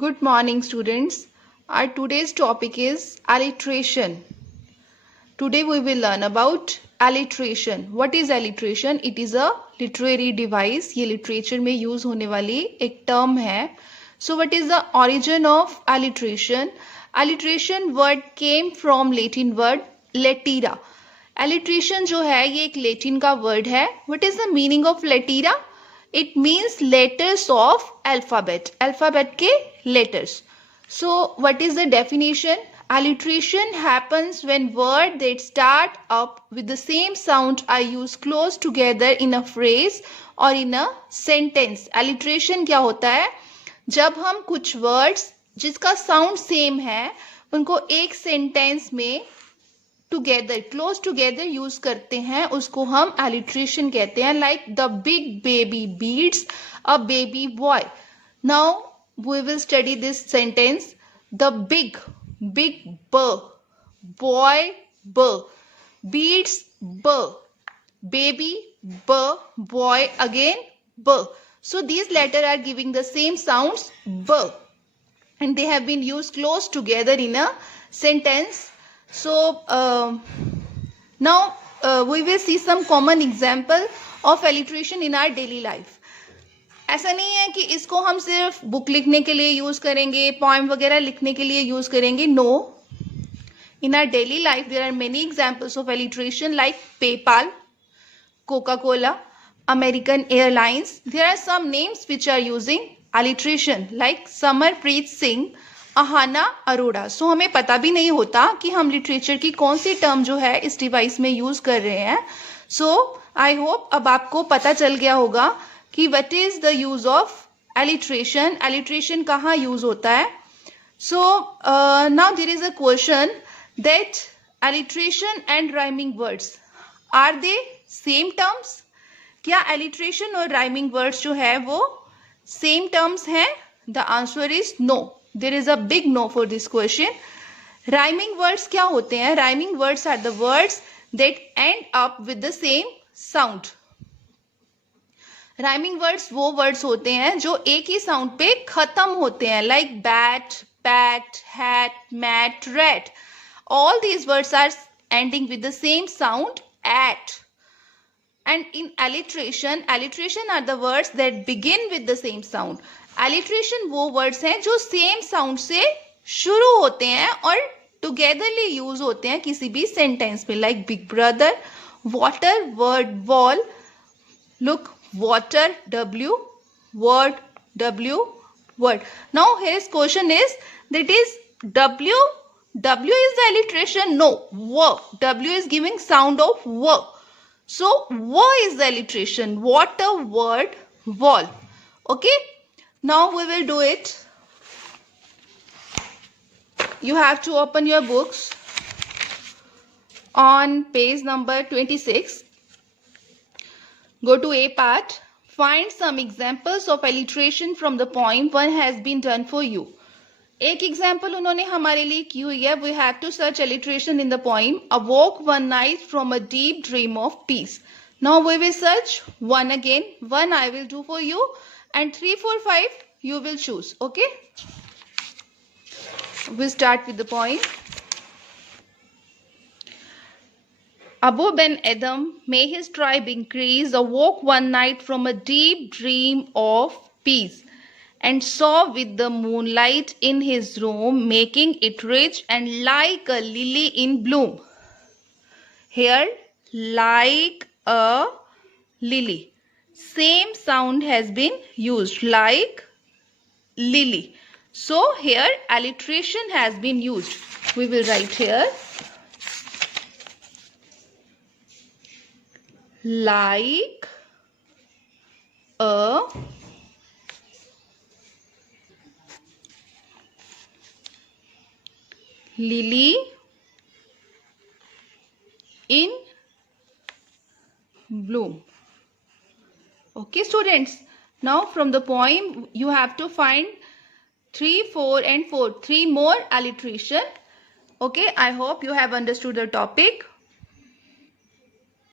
Good morning, students. Our today's topic is alliteration. Today we will learn about alliteration. What is alliteration? It is a literary device. ये literature में use होने वाली एक term है. So what is the origin of alliteration? Alliteration word came from Latin word latera. Alliteration जो है ये एक Latin का word है. What is the meaning of latera? It means letters of alphabet. Alphabet के letters. So what is the definition? Alliteration happens when words that start up with the same sound are used close together in a phrase or in a sentence. Alliteration क्या होता है? जब हम कुछ words जिसका sound same है उनको एक sentence में टुगेदर क्लोज टुगेदर यूज करते हैं उसको हम alliteration कहते हैं. Like the big baby beats a baby boy. Now we will study this sentence. The big b boy b beats b baby b boy again b. So these letters are giving the same sounds b and they have been used close together in a sentence. So now we will see some common example of alliteration in our daily life. ऐसा नहीं है कि इसको हम सिर्फ book लिखने के लिए यूज करेंगे, पोएम वगैरह लिखने के लिए यूज करेंगे. No, in our daily life there are many examples of alliteration like PayPal, Coca-Cola, American Airlines. There are some names which are using alliteration like Samarpreet Singh, Ahana Arora. So हमें पता भी नहीं होता कि हम लिटरेचर की कौन सी टर्म जो है इस डिवाइस में यूज कर रहे हैं. सो आई होप अब आपको पता चल गया होगा कि what is the use of alliteration. Alliteration कहाँ यूज होता है. So now there is a question that alliteration and rhyming words are they same terms. क्या एलिट्रेशन और राइमिंग वर्ड्स जो है वो सेम टर्म्स हैं? The answer is no. There is a big no for this question. Rhyming words क्या होते हैं? Rhyming words are the words that end up with the same sound. Rhyming words वो words होते हैं जो एक ही sound पे खत्म होते हैं like bat, pat, hat, mat, rat. All these words are ending with the same sound at. And in alliteration, alliteration are the words that begin with the same sound. Alliteration वो words हैं जो same sound से शुरू होते हैं और togetherly use होते हैं किसी भी सेंटेंस में. Like big brother, water, word, wall. Look, water, W, word, W, word. Now his question is that is W is the alliteration? No, W is giving sound of W. So W is the alliteration. Water, word, wall. Okay. Now we will do it. You have to open your books on page number 26. Go to A part. Find some examples of alliteration from the poem One Has Been Done for You. एक example उन्होंने हमारे लिए की हुई है. We have to search alliteration in the poem Awoke one night from a deep dream of peace. Now we will search one again. One I will do for you. And 3, 4, 5 you will choose. Okay, we start with the poem. Abu ben Adam, may his tribe increase, awoke one night from a deep dream of peace and saw with the moonlight in his room, making it rich and like a lily in bloom. Here, like a lily, same sound has been used, like lily. So here alliteration has been used. We will write here like a lily in bloom. Okay students, now from the poem you have to find 3, 4 and 4, 3 more alliteration. Okay, I hope you have understood the topic.